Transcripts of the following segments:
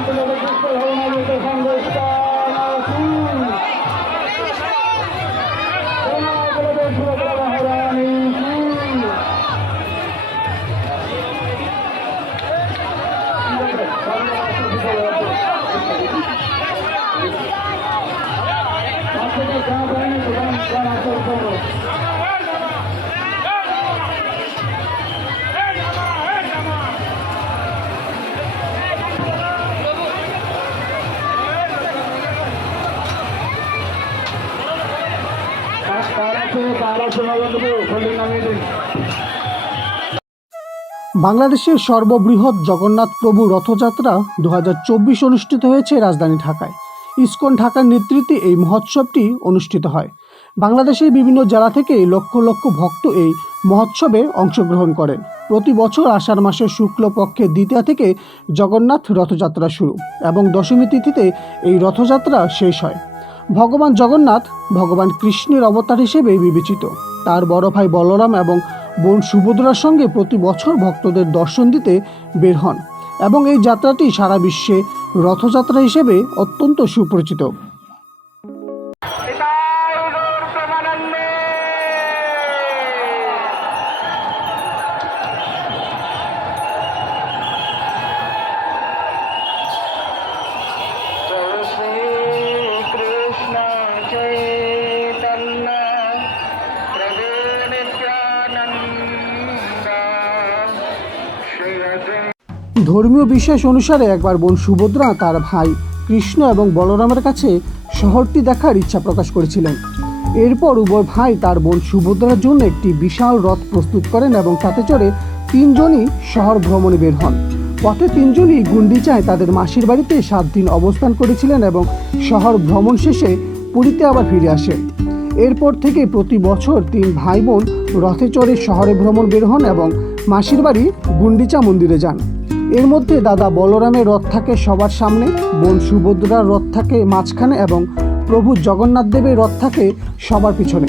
সংসদের সফল হবে না সংঘ বাংলাদেশের সর্ববৃহৎ জগন্নাথ প্রভু রথযাত্রা দু হাজার চব্বিশ অনুষ্ঠিত হয়েছে রাজধানী ঢাকায়। ইসকন ঢাকার নেতৃত্বে এই মহোৎসবটি অনুষ্ঠিত হয়। বাংলাদেশের বিভিন্ন জেলা থেকে লক্ষ লক্ষ ভক্ত এই মহোৎসবে অংশগ্রহণ করেন। প্রতি বছর আষাঢ় মাসের শুক্লপক্ষের দ্বিতীয়া থেকে জগন্নাথ রথযাত্রা শুরু এবং দশমী তিথিতে এই রথযাত্রা শেষ হয়। ভগবান জগন্নাথ ভগবান কৃষ্ণের অবতার হিসেবে বিবেচিত। তার বড় ভাই বলরাম এবং বোন সুভদ্রার সঙ্গে প্রতি বছর ভক্তদের দর্শন দিতে বের হন এবং এই যাত্রাটি সারা বিশ্বে রথযাত্রা হিসেবে অত্যন্ত সুপরিচিত। ধর্মীয় বিশ্বাস অনুসারে একবার বোন সুভদ্রা, তার ভাই কৃষ্ণ এবং বলরামের কাছে শহরটি দেখার ইচ্ছা প্রকাশ করেছিলেন। এরপর উভয় ভাই তার বোন সুভদ্রার জন্য একটি বিশাল রথ প্রস্তুত করেন এবং তাতে চড়ে তিনজনই শহর ভ্রমণে বের হন। পথে তিনজনই গুন্ডিচায় তাদের মাসির বাড়িতে সাত দিন অবস্থান করেছিলেন এবং শহর ভ্রমণ শেষে পুরীতে আবার ফিরে আসেন এরপর থেকে প্রতি বছর তিন ভাই বোন রথে চড়ে শহরে ভ্রমণ বের হন এবং মাসির বাড়ি গুন্ডিচা মন্দিরে যান। এর মধ্যে দাদা বলরামের রথ থাকে সবার সামনে, বোন সুভদ্রার রথ থাকে মাঝখানে এবং প্রভু জগন্নাথ দেবের রথ থাকে সবার পিছনে।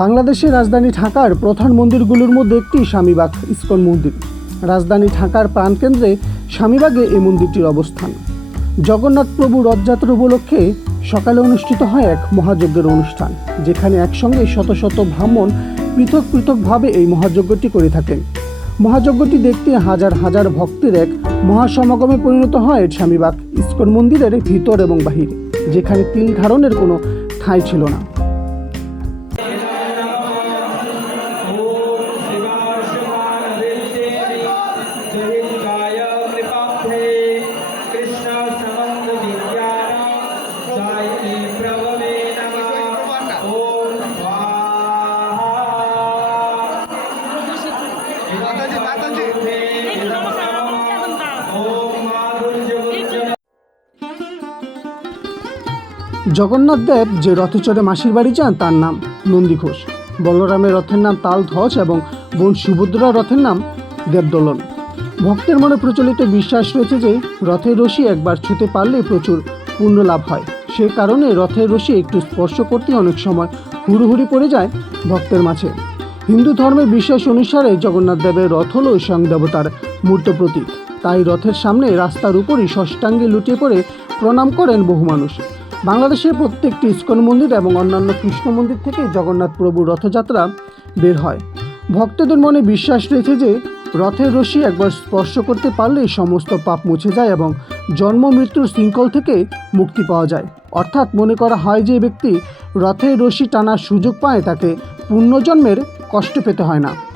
বাংলাদেশের রাজধানী ঢাকার প্রধান মন্দিরগুলোর মধ্যে একটি স্বামীবাগ, ইস্কন মন্দির। রাজধানী ঢাকার প্রাণকেন্দ্রে স্বামীবাগে এই মন্দিরটির অবস্থান। জগন্নাথ প্রভু রথযাত্রা উপলক্ষে সকালে অনুষ্ঠিত হয় এক মহাযজ্ঞের অনুষ্ঠান, যেখানে একসঙ্গে শত শত ব্রাহ্মণ পৃথক পৃথকভাবে এই মহাযজ্ঞটি করে থাকেন। মহাযজ্ঞটি দেখতে হাজার হাজার ভক্তের এক মহাসমাগমে পরিণত হয় স্বামীবাগ, ইস্কন মন্দিরের ভিতর এবং বাহিরে, যেখানে তিল ধারণের কোনো ঠাঁই ছিল না। জগন্নাথ দেব যে রথে চড়ে মাসির বাড়ি যান, তার নাম নন্দী ঘোষ। বলরামের রথের নাম তাল ধ্বজ এবং বোন সুভদ্রার রথের নাম দেবদোলন। ভক্তের মনে প্রচলিত বিশ্বাস রয়েছে যে রথের রশি একবার ছুঁতে পারলে প্রচুর পুণ্য লাভ হয়। সে কারণে রথের রশি একটু স্পর্শ করতে অনেক সময় হুড়ুহুড়ি পড়ে যায় ভক্তের মাঝে। হিন্দু ধর্মের বিশ্বাস অনুসারে জগন্নাথ দেবের রথ হল স্বয়ং দেবতার মূর্ত প্রতীক। তাই রথের সামনে রাস্তার উপরই ষষ্ঠাঙ্গে লুটিয়ে পড়ে প্রণাম করেন বহু মানুষ। বাংলাদেশের প্রত্যেকটি ইস্কন মন্দির এবং অন্যান্য কৃষ্ণ মন্দির থেকে জগন্নাথ প্রভুর রথযাত্রা বের হয়। ভক্তদের মনে বিশ্বাস রয়েছে যে, রথের রশি একবার স্পর্শ করতে পারলেই সমস্ত পাপ মুছে যায় এবং জন্ম, মৃত্যুর শৃঙ্খল থেকে মুক্তি পাওয়া যায়। অর্থাৎ মনে করা হয় যে, ব্যক্তি রথের রশি টানার সুযোগ পায়, তাকে পুণ্যজন্মের কষ্ট পেতে হয় না।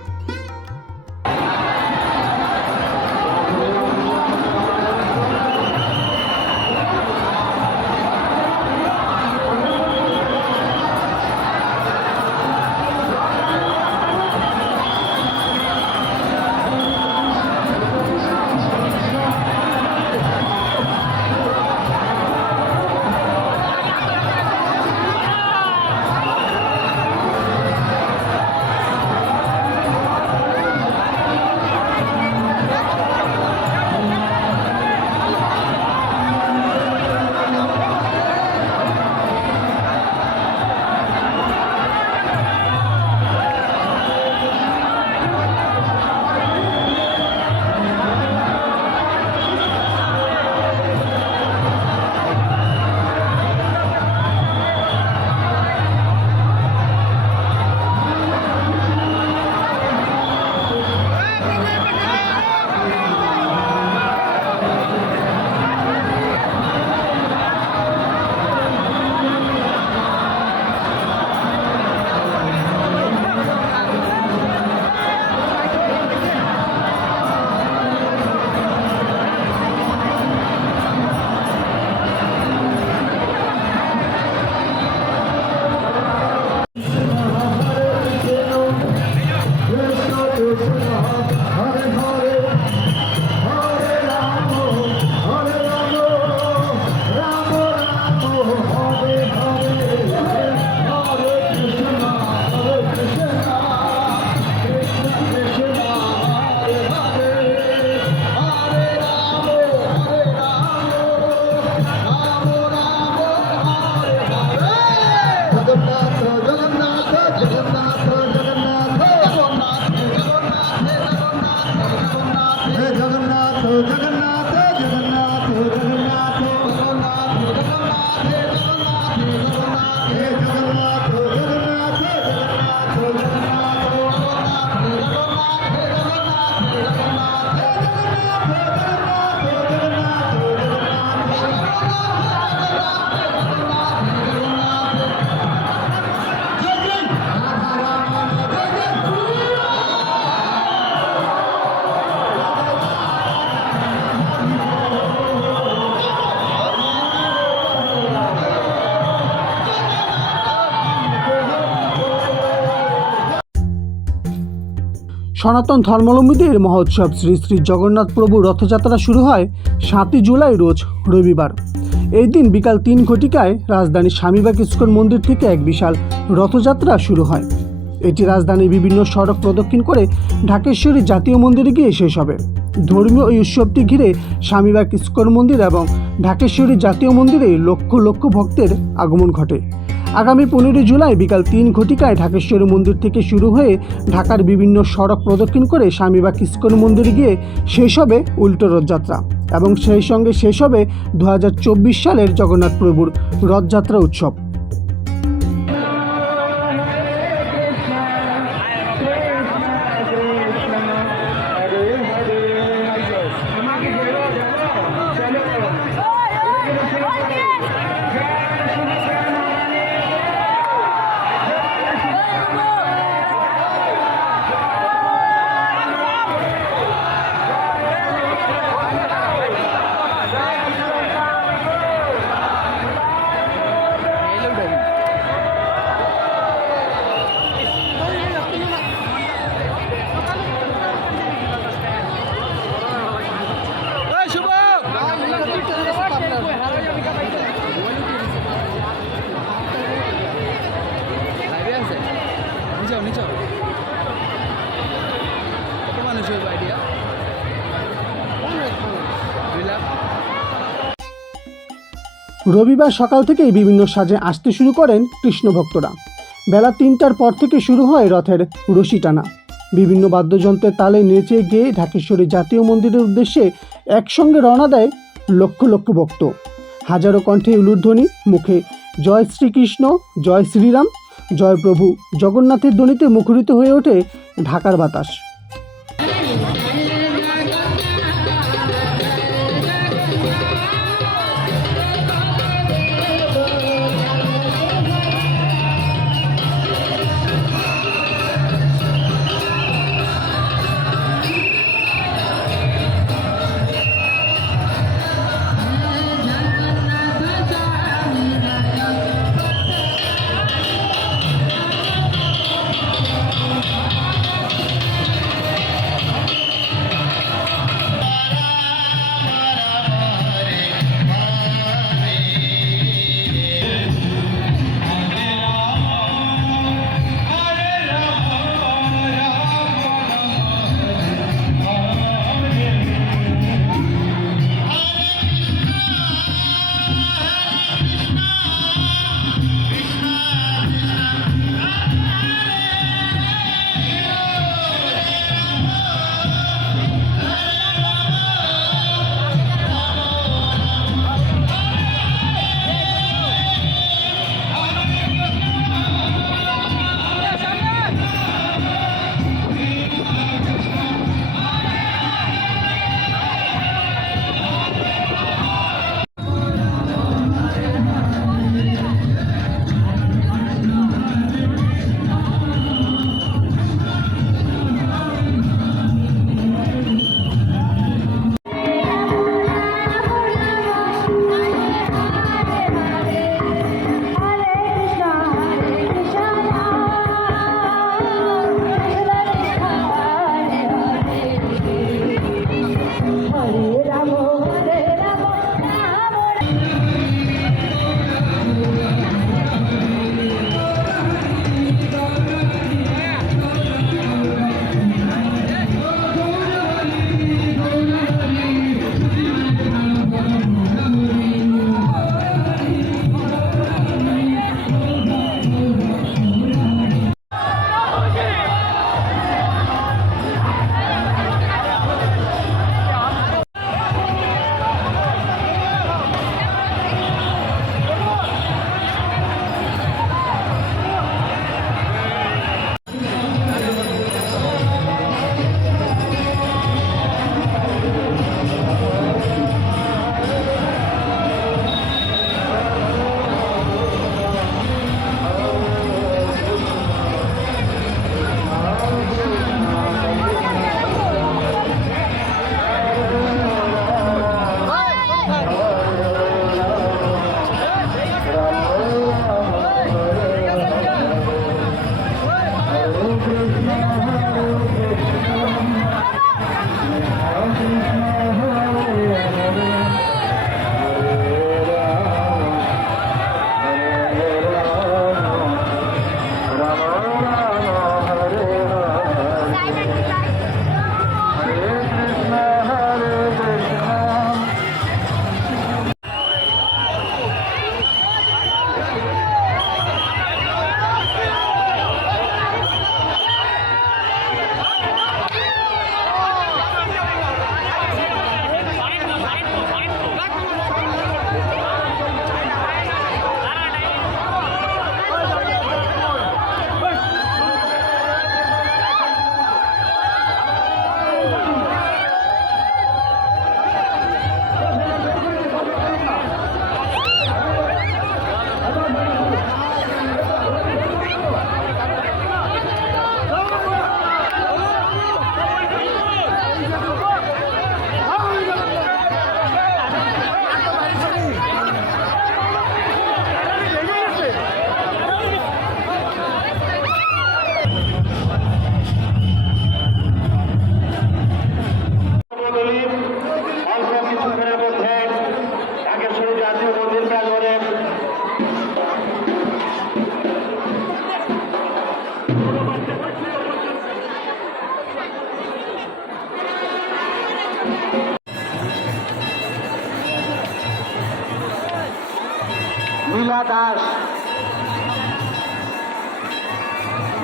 সনাতন ধর্মাবলম্বীদের মহোৎসব শ্রী শ্রী জগন্নাথ প্রভু রথযাত্রা শুরু হয় সাতই জুলাই রোজ রবিবার। এই দিন বিকাল তিন ঘটিকায় রাজধানীর স্বামীবাগ ইস্কন মন্দির থেকে এক বিশাল রথযাত্রা শুরু হয়। এটি রাজধানীর বিভিন্ন সড়ক প্রদক্ষিণ করে ঢাকেশ্বরী জাতীয় মন্দিরে গিয়ে শেষ হবে। ধর্মীয় এই উৎসবটি ঘিরে স্বামীবাগ ইস্কন মন্দির এবং ঢাকেশ্বরী জাতীয় মন্দিরে লক্ষ লক্ষ ভক্তের আগমন ঘটে। আগামী পনেরোই জুলাই বিকাল তিন ঘটিকায় ঢাকেশ্বরী মন্দির থেকে শুরু হয়ে ঢাকার বিভিন্ন সড়ক প্রদক্ষিণ করে স্বামী বা ইস্কন মন্দিরে গিয়ে শেষ হবে উল্টো রথযাত্রা এবং সেই সঙ্গে শেষ হবে দু হাজার চব্বিশ সালের জগন্নাথ প্রভুর রথযাত্রা উৎসব। রবিবার সকাল থেকেই বিভিন্ন সাজে আসতে শুরু করেন কৃষ্ণ ভক্তরা বেলা তিনটার পর থেকে শুরু হয় রথের রশি টানা। বিভিন্ন বাদ্যযন্ত্রের তালে নেচে গিয়ে ঢাকেশ্বরী জাতীয় মন্দিরের উদ্দেশ্যে একসঙ্গে রওনা দেয় লক্ষ লক্ষ ভক্ত। হাজারো কণ্ঠে উলুধ্বনি, মুখে জয় শ্রীকৃষ্ণ, জয় শ্রীরাম, জয় প্রভু জগন্নাথের ধ্বনিতে মুখরিত হয়ে ওঠে ঢাকার বাতাস। মিলা দাস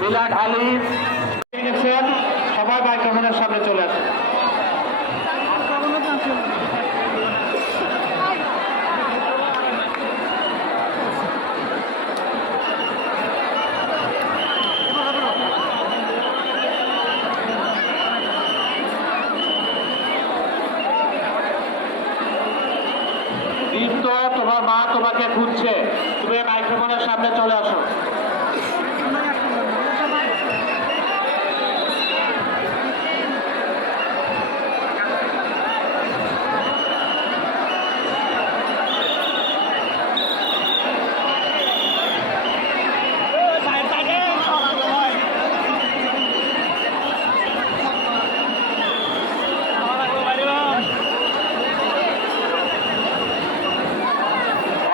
মিলা ঢালি সবাই বাইক সামনে চলে আসেন দীপ্ত তোমার মা তোমাকে খুঁজছে তুমি মাইক্রোফোনের সামনে চলে আসো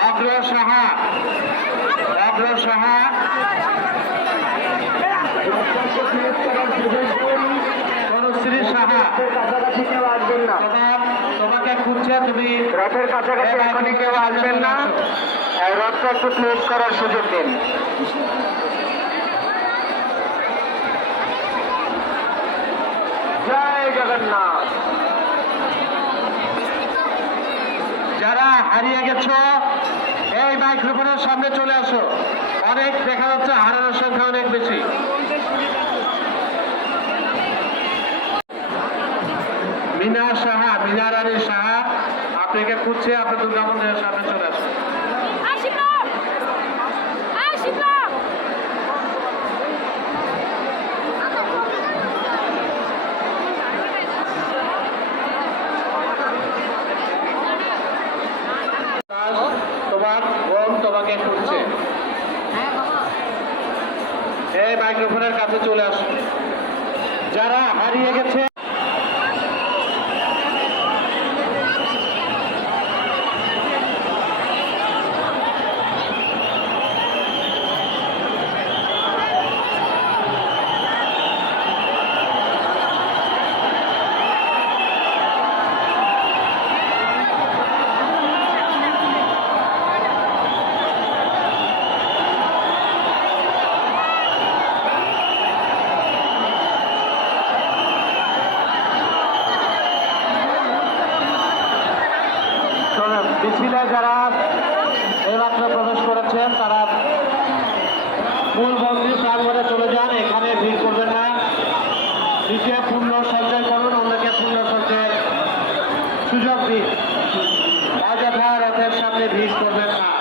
অগ্র সাহা অগ্র সাহা তনুশ্রী সাহা কাছাকাছি কেউ আসবেন না তোমার তোমাকে খুঁজছে তুমি রথের কাছাকাছি এখনই কেউ আসবেন না। রথটা একটু ক্লোজ করার সুযোগ দিন। জয় জগন্নাথ। যারা হারিয়ে গেছো এই মাইক্রোফোনের সামনে চলে আসো। অনেক দেখা যাচ্ছে হারানোর সংখ্যা অনেক বেশি। মিনা সাহা মিনা রানী সাহা। সামনে চলে আসিব তোমার বোন তোমাকে খুঁজছে। এই মাইক্রোফোনের কাছে চলে আসো যারা হারিয়ে গেছে শোনেন, মিছিলে যারা এইমাত্র প্রবেশ করেছেন তারা মূল মন্দির প্রাঙ্গণে চলে যান এখানে ভিড় করবেন না নিচে পূর্ণ সঞ্চয় করুন অন্যকে পূর্ণ সঞ্চয়ের অযথা রথের সামনে ভিড় করবেন না।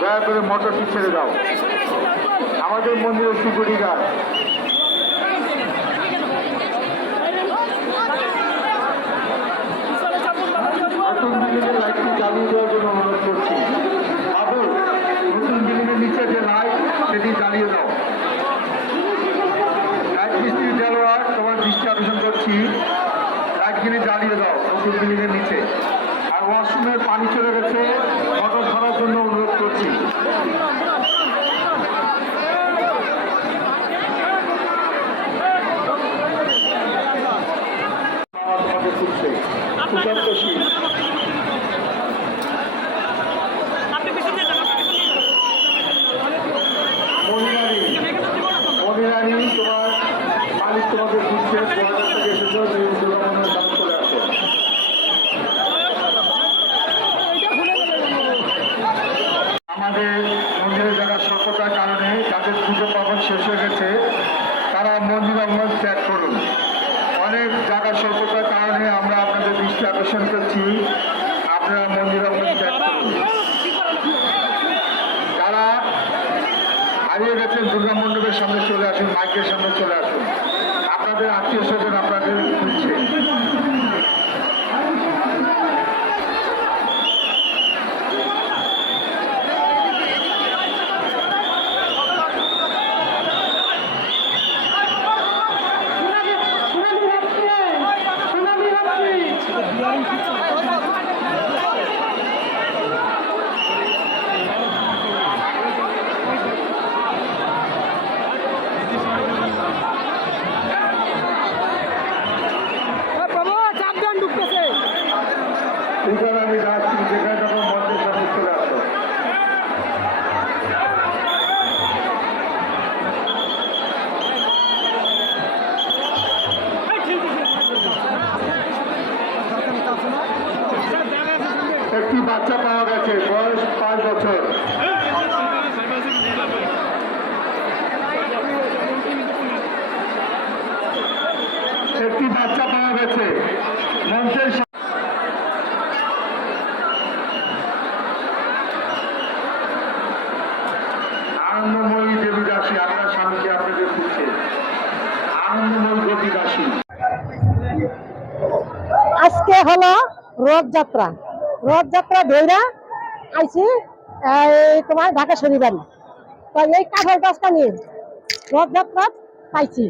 দয়া করে মোটরটি ছেড়ে দাও। আমাদের মন্দিরের সিকিউরিটি গার্ড। নতুন লাইটটি চালু দেওয়ার জন্য অনুরোধ করছি। নতুন নিচে যে সেটি জ্বালিয়ে দাও। তোমার করছি। জ্বালিয়ে দাও নতুন নিচে। আর ওয়াশরুমের পানি চলে গেছে মোটর ধরার জন্য অনুরোধ করছি আমাদের খুঁজছে সুশান্ত শীল মনিরানি মনিরানি তোমার মালিক তোমাকে খুঁজছে তোমাদের থেকে এসেছ তুমি দুর্গামন্দিরের সামনে চলে আসো আমাদের মন্দিরে যারা স্বল্পতার কারণে যাদের পুজো পার্বণ শেষ হয়ে গেছে তারা মন্দির অঙ্গন ত্যাগ করুন অনেক জায়গা স্বল্পতার কারণে আমরা আপনাদের দৃষ্টি আকর্ষণ করছি আপনারা মন্দির অঙ্গন ত্যাগ করুন তারা হারিয়ে গেছেন দুর্গা মণ্ডপের সামনে চলে আসুন মাইকের সামনে চলে আসুন আপনাদের আত্মীয় স্বজন আপনাদের খুঁজছে বাবু চাপ দেন ঢুকতেছে এবার আমি যাচ্ছি যেখানে তখন মন্দির সামনে চলে আসো একটি বাচ্চা পাওয়া গেছে বয়স পাঁচ বছর। একটি বাচ্চা পাওয়া গেছে। মঞ্চের আনন্দময়ী দেবী দাসী আপনার স্বামীকে খুঁজছে। আনন্দময়ী দাসী আজকে হলো রথযাত্রা। রথযাত্রা ধৈরা আইছি তোমার ঢাকা শনিবার এই কাঠের গাছটা নিয়ে রথযাত্রা পাইছি।